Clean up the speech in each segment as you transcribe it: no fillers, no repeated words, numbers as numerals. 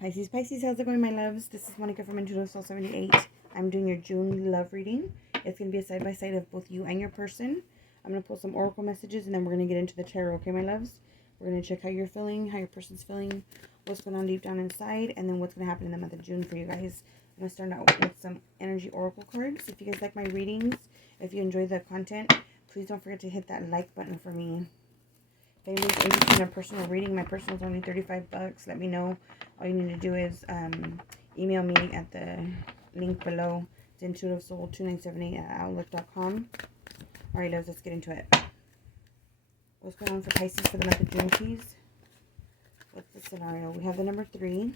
Pisces, how's it going, my loves? This is Monica from Intuitive Soul 78. I'm doing your June love reading. It's going to be a side-by-side of both you and your person. I'm going to pull some oracle messages, and then we're going to get into the tarot, okay, my loves? We're going to check how you're feeling, how your person's feeling, what's going on deep down inside, and then what's going to happen in the month of June for you guys. I'm going to start out with some energy oracle cards. If you guys like my readings, if you enjoy the content, please don't forget to hit that like button for me. If anybody's interested in a personal reading, my personal is only $35. Let me know. All you need to do is email me at the link below. It's intuitivesoul2978@outlook.com. Alright, loves, let's get into it. What's going on for Pisces for the month of June, please? What's the scenario? We have the number 3.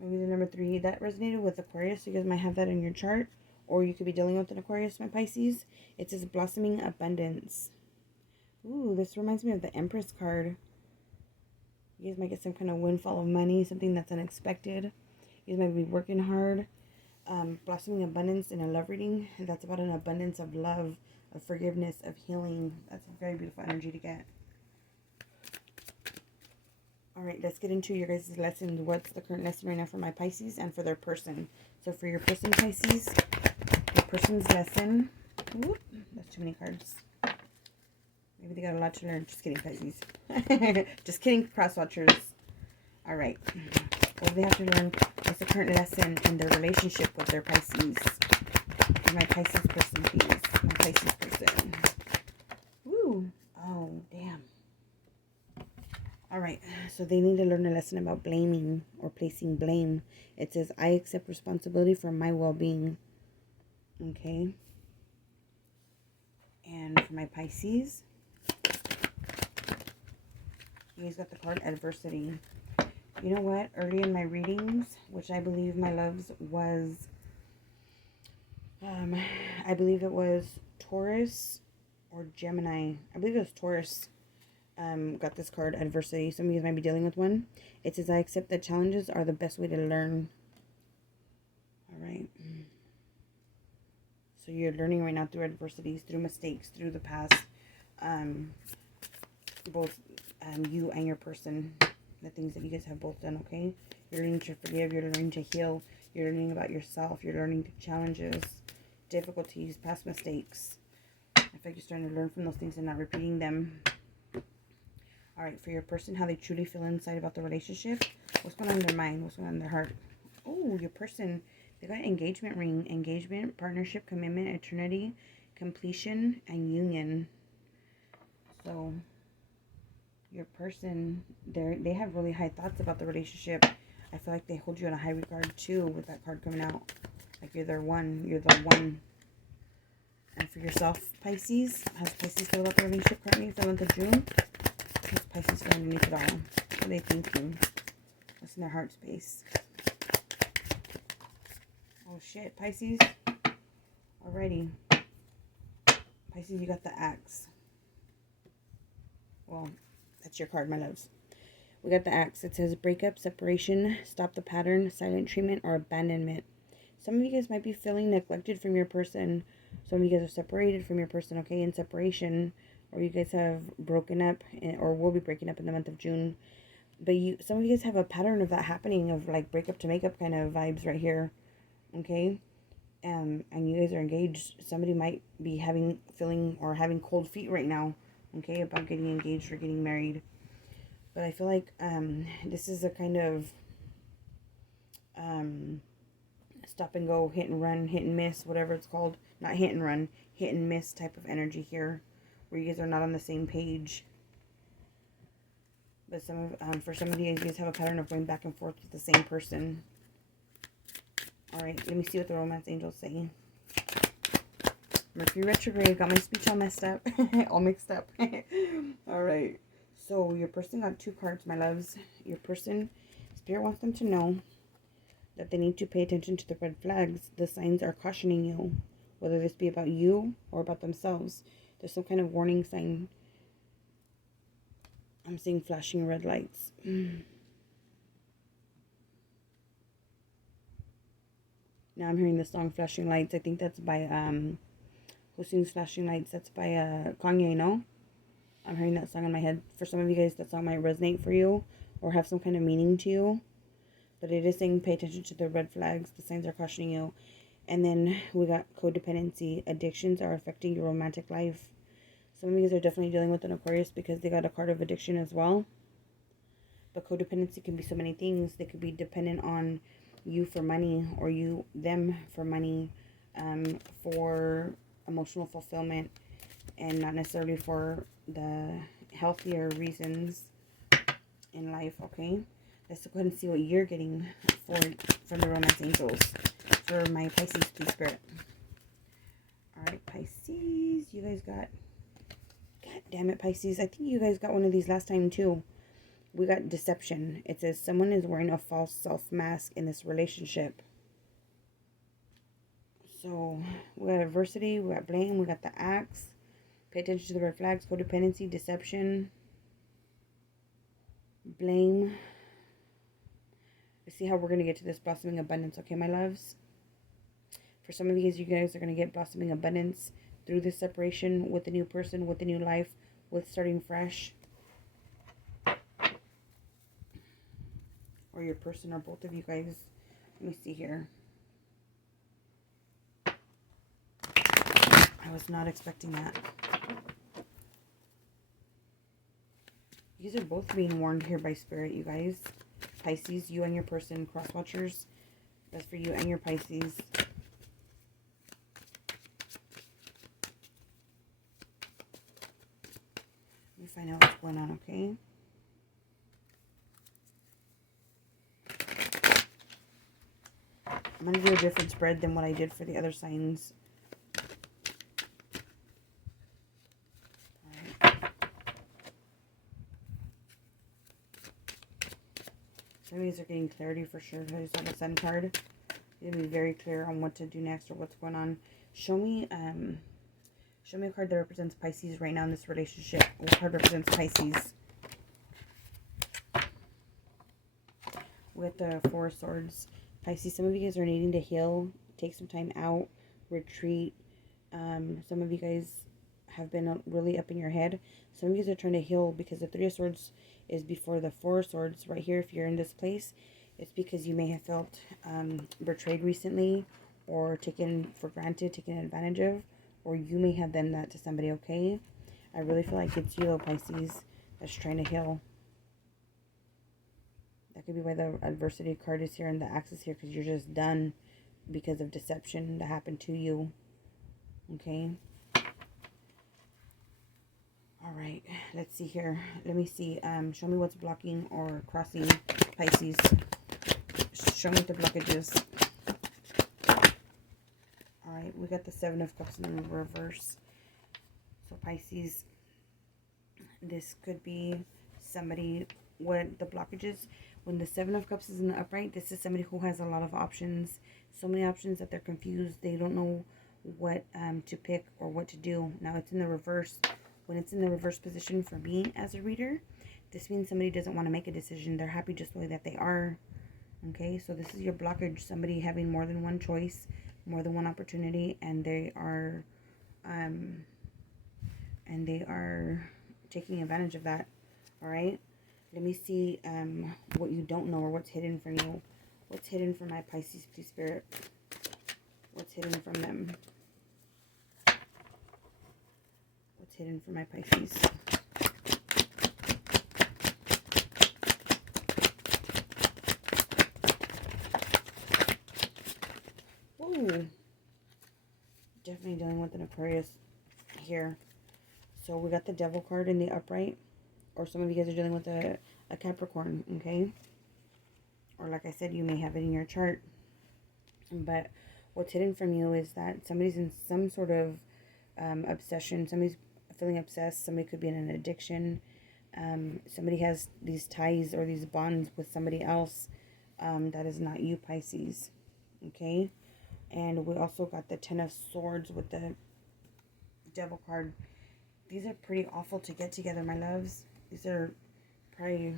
Maybe the number 3. That resonated with Aquarius, so you guys might have that in your chart. Or you could be dealing with an Aquarius, my Pisces. It says blossoming abundance. Ooh, this reminds me of the Empress card. You guys might get some kind of windfall of money, something that's unexpected. You guys might be working hard. Blossoming abundance in a love reading. That's about an abundance of love, of forgiveness, of healing. That's a very beautiful energy to get. Alright, let's get into your guys' lesson. What's the current lesson right now for my Pisces and for their person? So for your person, Pisces, your person's lesson. Whoop, that's too many cards. Maybe they got a lot to learn. Just kidding, Pisces. Just kidding, cross-watchers. Alright. What do they have to learn? What's the current lesson in their relationship with their Pisces? For my Pisces person, please. My Pisces person. Woo. Oh, damn. Alright. So they need to learn a lesson about blaming or placing blame. It says, I accept responsibility for my well-being. Okay. And for my Pisces, you guys got the card adversity. You know what? Early in my readings, which I believe, my loves, was, I believe it was Taurus or Gemini. I believe it was Taurus. Got this card, adversity. Some of you guys might be dealing with one. It says, I accept that challenges are the best way to learn. All right. So you're learning right now through adversities, through mistakes, through the past. Both you and your person, the things that you guys have both done, okay? You're learning to forgive, you're learning to heal, you're learning about yourself, you're learning challenges, difficulties, past mistakes. I feel like you're starting to learn from those things and not repeating them. Alright, for your person, how they truly feel inside about the relationship. What's going on in their mind? What's going on in their heart? Oh, your person, they got engagement ring. Engagement, partnership, commitment, eternity, completion, and union. So your person, they have really high thoughts about the relationship. I feel like they hold you in a high regard too with that card coming out. Like you're their one. You're the one. And for yourself, Pisces, how's Pisces feel about the relationship currently for the month of June? How's Pisces feel underneath it all? What are they thinking? What's in their heart space? Oh shit, Pisces. Alrighty. Pisces, you got the axe. Well, that's your card, my loves. We got the axe. It says breakup, separation, stop the pattern, silent treatment, or abandonment. Some of you guys might be feeling neglected from your person. Some of you guys are separated from your person, okay, in separation. Or you guys have broken up, or will be breaking up in the month of June. But some of you guys have a pattern of that happening, of like breakup to makeup kind of vibes right here, okay? And you guys are engaged. Somebody might be having cold feet right now, okay, about getting engaged or getting married. But I feel like this is a kind of stop and go, hit and run, hit and miss, whatever it's called. Not hit and run, hit and miss type of energy here, where you guys are not on the same page. But for some of you guys have a pattern of going back and forth with the same person. Alright, let me see what the romance angels say. Mercury retrograde, got my speech all messed up, all mixed up. Alright, so your person got 2 cards, my loves. Your person, Spirit wants them to know that they need to pay attention to the red flags. The signs are cautioning you, whether this be about you or about themselves. There's some kind of warning sign. I'm seeing flashing red lights. Now I'm hearing the song Flashing Lights. I think that's by, who sings Flashing Lights? That's by Kanye, no? I'm hearing that song in my head. For some of you guys, that song might resonate for you. or have some kind of meaning to you. But it is saying pay attention to the red flags. The signs are cautioning you. And then we got codependency. Addictions are affecting your romantic life. Some of you guys are definitely dealing with an Aquarius because they got a card of addiction as well. But codependency can be so many things. They could be dependent on you for money, or them for money, for emotional fulfillment, and not necessarily for the healthier reasons in life, okay? Let's go ahead and see what you're getting from the romance angels for my Pisces, please, Spirit. Alright, Pisces, you guys got, god damn it, Pisces, I think you guys got one of these last time too. We got deception. It says someone is wearing a false self mask in this relationship. So we got adversity, we got blame, we got the axe. Pay attention to the red flags. Codependency, deception, blame. Let's see how we're going to get to this blossoming abundance, okay, my loves? For some of you guys are going to get blossoming abundance through this separation, with the new person, with the new life, with starting fresh. Or your person, or both of you guys. Let me see here. I was not expecting that. You guys are both being warned here by Spirit, you guys. Pisces, you and your person, cross watchers. That's for you and your Pisces. Let me find out what's going on, okay? I'm going to do a different spread than what I did for the other signs. Some of these are getting clarity for sure. I just have a Sun card. You're going to be very clear on what to do next or what's going on. Show me a card that represents Pisces right now in this relationship. What card represents Pisces? With the Four of Swords. Pisces, some of you guys are needing to heal. Take some time out. Retreat. Some of you guys have been really up in your head. Some of you guys are trying to heal because the Three of Swords is before the Four of Swords right here. If you're in this place, it's because you may have felt betrayed recently, or taken for granted, taken advantage of, or you may have done that to somebody, okay? I really feel like it's you, though, Pisces, that's trying to heal. That could be why the adversity card is here and the axe is here, because you're just done because of deception that happened to you, okay? All right, let's see here. Let me see. Show me what's blocking or crossing Pisces. Show me the blockages. All right, we got the Seven of Cups in the reverse. So Pisces, this could be somebody with the blockages. When the Seven of Cups is in the upright, this is somebody who has a lot of options. So many options that they're confused. They don't know what to pick or what to do. Now it's in the reverse. When it's in the reverse position for me as a reader, this means somebody doesn't want to make a decision. They're happy just the way that they are. Okay, so this is your blockage. Somebody having more than one choice, more than one opportunity, and they are taking advantage of that. All right, let me see what you don't know or what's hidden from you. What's hidden from my Pisces, please, Spirit? What's hidden from them? What's hidden from my Pisces? Ooh. Definitely dealing with an Aquarius here. So we got the Devil card in the upright. Or some of you guys are dealing with a Capricorn, okay? Or like I said, you may have it in your chart. But what's hidden from you is that somebody's in some sort of obsession. Somebody's feeling obsessed. Somebody could be in an addiction. Somebody has these ties or these bonds with somebody else that is not you, Pisces. Okay? And we also got the Ten of Swords with the Devil card. These are pretty awful to get together, my loves. These are probably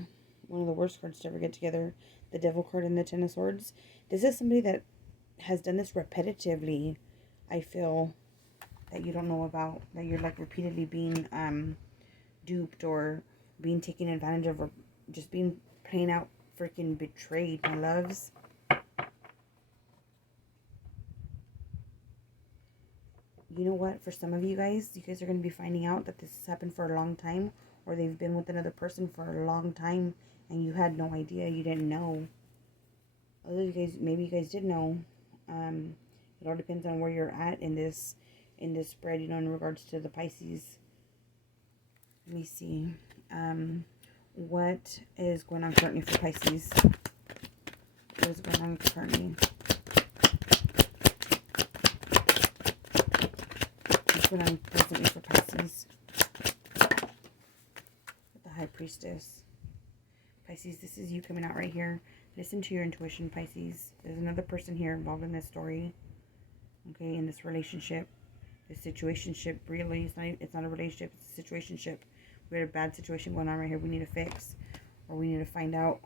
one of the worst cards to ever get together. The Devil card and the Ten of Swords. This is somebody that has done this repetitively, I feel, that you don't know about. That you're like repeatedly being duped or being taken advantage of, or just being plain out freaking betrayed, my loves. You know what? For some of you guys are going to be finding out that this has happened for a long time, or they've been with another person for a long time, and you had no idea. You didn't know. Other you guys, maybe you guys did know. It all depends on where you're at in this spread, you know, in regards to the Pisces. Let me see. What is going on currently for Pisces? What is going on currently? What's going on presently for Pisces? With the High Priestess. Pisces, this is you coming out right here. Listen to your intuition, Pisces. There's another person here involved in this story. Okay, in this relationship. This situationship, really, it's not a relationship, it's a situationship. We had a bad situation going on right here we need to fix. Or we need to find out.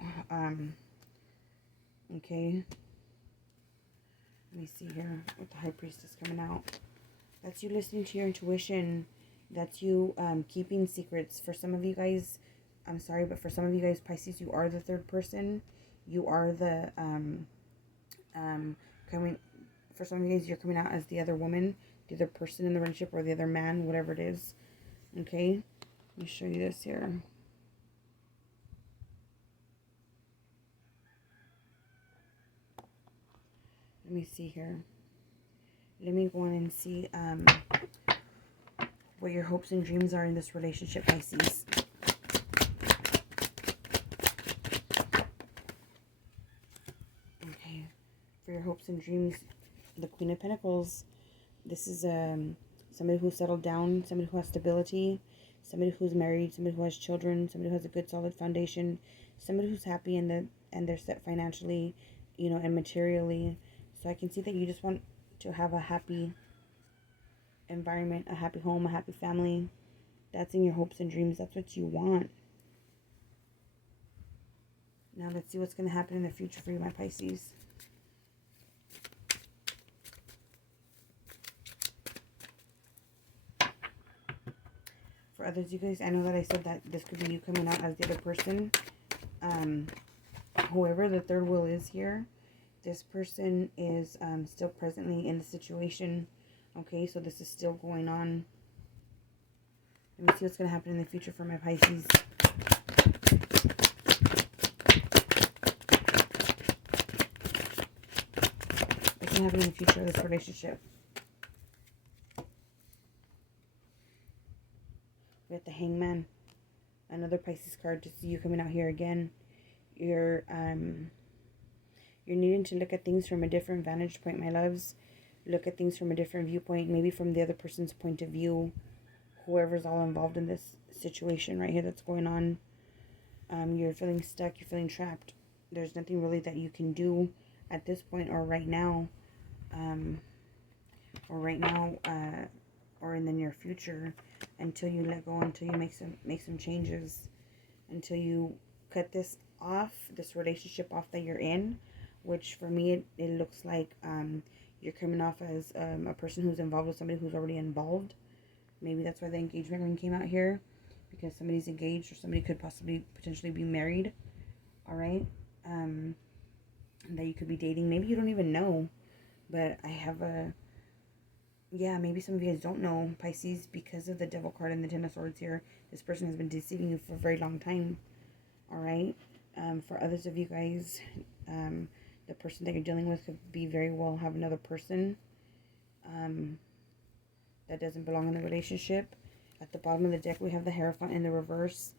Okay. Let me see here with the High Priestess coming out. That's you listening to your intuition. That's you keeping secrets. For some of you guys, I'm sorry, but for some of you guys, Pisces, you are the third person. You are the, for some of you guys, you're coming out as the other woman, the other person in the relationship, or the other man, whatever it is. Okay? Let me show you this here. Let me see here. Let me go on and see what your hopes and dreams are in this relationship, Pisces. Okay. For your hopes and dreams, the Queen of Pentacles. This is somebody who's settled down, somebody who has stability, somebody who's married, somebody who has children, somebody who has a good solid foundation, somebody who's happy and they're set financially, you know, and materially. So I can see that you just want to have a happy environment, a happy home, a happy family. That's in your hopes and dreams. That's what you want. Now let's see what's going to happen in the future for you, my Pisces. For others, you guys, I know that I said that this could be you coming out as the other person. Whoever the third wheel is here, this person is still presently in the situation. Okay, so this is still going on. Let me see what's going to happen in the future for my Pisces. What's going to happen in the future of this relationship? We have the Hangman. Another Pisces card to see you coming out here again. You're needing to look at things from a different vantage point, my loves. Look at things from a different viewpoint, maybe from the other person's point of view. Whoever's all involved in this situation right here that's going on. You're feeling stuck, you're feeling trapped. There's nothing really that you can do at this point or right now. Or in the near future, until you let go, until you make some changes, until you cut this off, this relationship off that you're in, which for me it looks like you're coming off as a person who's involved with somebody who's already involved. Maybe that's why the engagement ring came out here, because somebody's engaged or somebody could potentially be married. All right, that you could be dating. Maybe you don't even know, but I have a. Yeah, maybe some of you guys don't know, Pisces, because of the Devil card and the Ten of Swords here. This person has been deceiving you for a very long time. All right. For others of you guys, the person that you're dealing with could be very well have another person that doesn't belong in the relationship. At the bottom of the deck, we have the Hierophant in the reverse,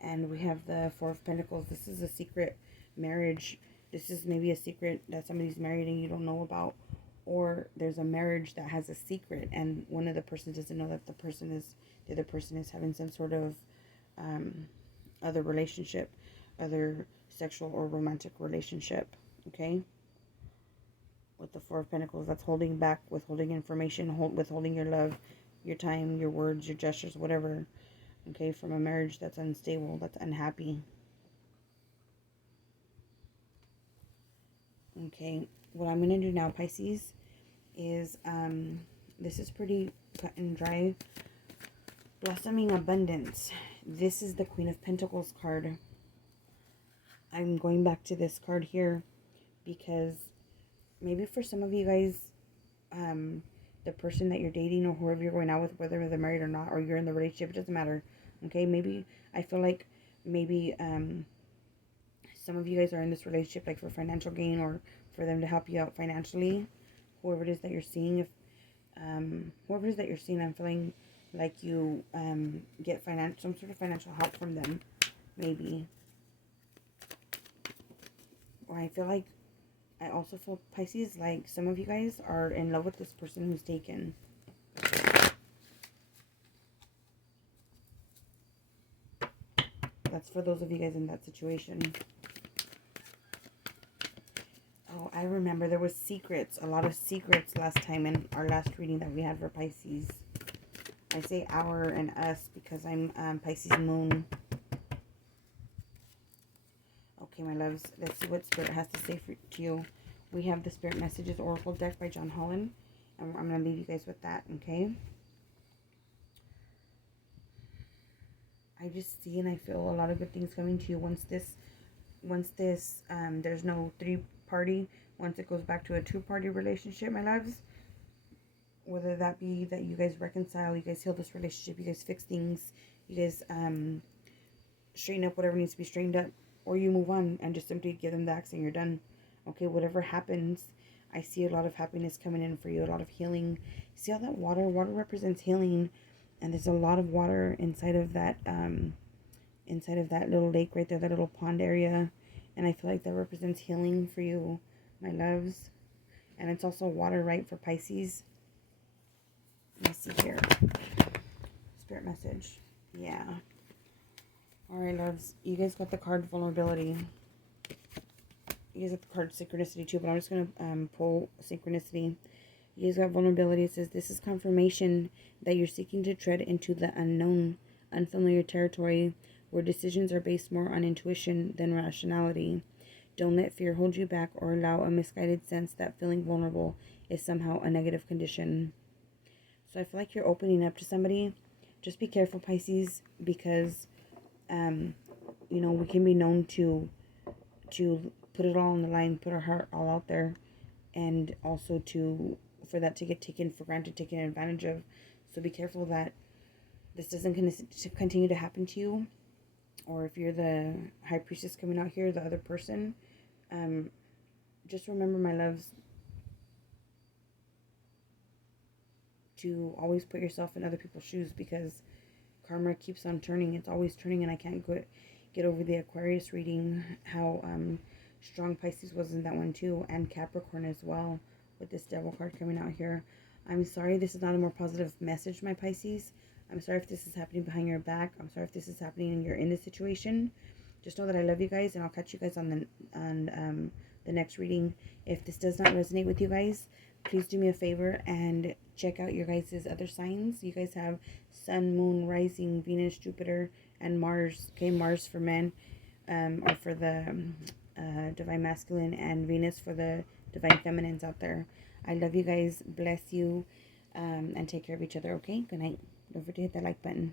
and we have the Four of Pentacles. This is a secret marriage. This is maybe a secret that somebody's married and you don't know about. Or there's a marriage that has a secret and one of the persons doesn't know that the other person is having some sort of other relationship, other sexual or romantic relationship. Okay, with the Four of Pentacles, that's holding back, withholding information, withholding your love, your time, your words, your gestures, whatever. Okay, from a marriage that's unstable, that's unhappy. Okay, what I'm going to do now, Pisces, is, this is pretty cut and dry. Blossoming abundance. This is the Queen of Pentacles card. I'm going back to this card here because maybe for some of you guys, the person that you're dating or whoever you're going out with, whether they're married or not, or you're in the relationship, it doesn't matter. Okay, maybe I feel like maybe some of you guys are in this relationship like for financial gain or for them to help you out financially. Whoever it is that you're seeing, if whoever it is that you're seeing, I'm feeling like you get some sort of financial help from them, maybe. Or I feel like I also feel, Pisces, like some of you guys are in love with this person who's taken. That's for those of you guys in that situation. Oh, I remember there was secrets, a lot of secrets last time in our last reading that we had for Pisces. I say our and us because I'm Pisces moon. Okay, my loves, let's see what Spirit has to say to you. We have the Spirit Messages Oracle deck by John Holland, and I'm going to leave you guys with that, okay? I just see and I feel a lot of good things coming to you once this, there's no three-party, once it goes back to a two-party relationship, my loves. Whether that be that you guys reconcile, you guys heal this relationship, you guys fix things, you guys straighten up whatever needs to be straightened up, or you move on and just simply give them the axe and you're done. Okay, whatever happens, I see a lot of happiness coming in for you, a lot of healing. See all that water? Water represents healing, and there's a lot of water inside of that little lake right there, that little pond area, and I feel like that represents healing for you, my loves. And it's also water, right, for Pisces. Let me see here. Spirit message. Yeah. Alright, loves. You guys got the card vulnerability. You guys got the card synchronicity too, but I'm just going to pull synchronicity. You guys got vulnerability. It says, this is confirmation that you're seeking to tread into the unknown, unfamiliar territory where decisions are based more on intuition than rationality. Don't let fear hold you back or allow a misguided sense that feeling vulnerable is somehow a negative condition. So I feel like you're opening up to somebody. Just be careful, Pisces, because, you know, we can be known to put it all on the line, put our heart all out there, and also for that to get taken for granted, taken advantage of. So be careful that this doesn't continue to happen to you. Or if you're the high priestess coming out here, the other person, just remember, my loves, to always put yourself in other people's shoes, because karma keeps on turning. It's always turning, and I can't get over the Aquarius reading, how strong Pisces was in that one too, and Capricorn as well, with this Devil card coming out here. I'm sorry this is not a more positive message, my Pisces. I'm sorry if this is happening behind your back. I'm sorry if this is happening and you're in this situation. Just know that I love you guys, and I'll catch you guys on the next reading. If this does not resonate with you guys, please do me a favor and check out your guys' other signs. You guys have Sun, Moon, Rising, Venus, Jupiter, and Mars. Okay, Mars for men, or for the Divine Masculine, and Venus for the Divine Feminines out there. I love you guys. Bless you. And take care of each other, okay? Good night. Don't forget to hit that like button.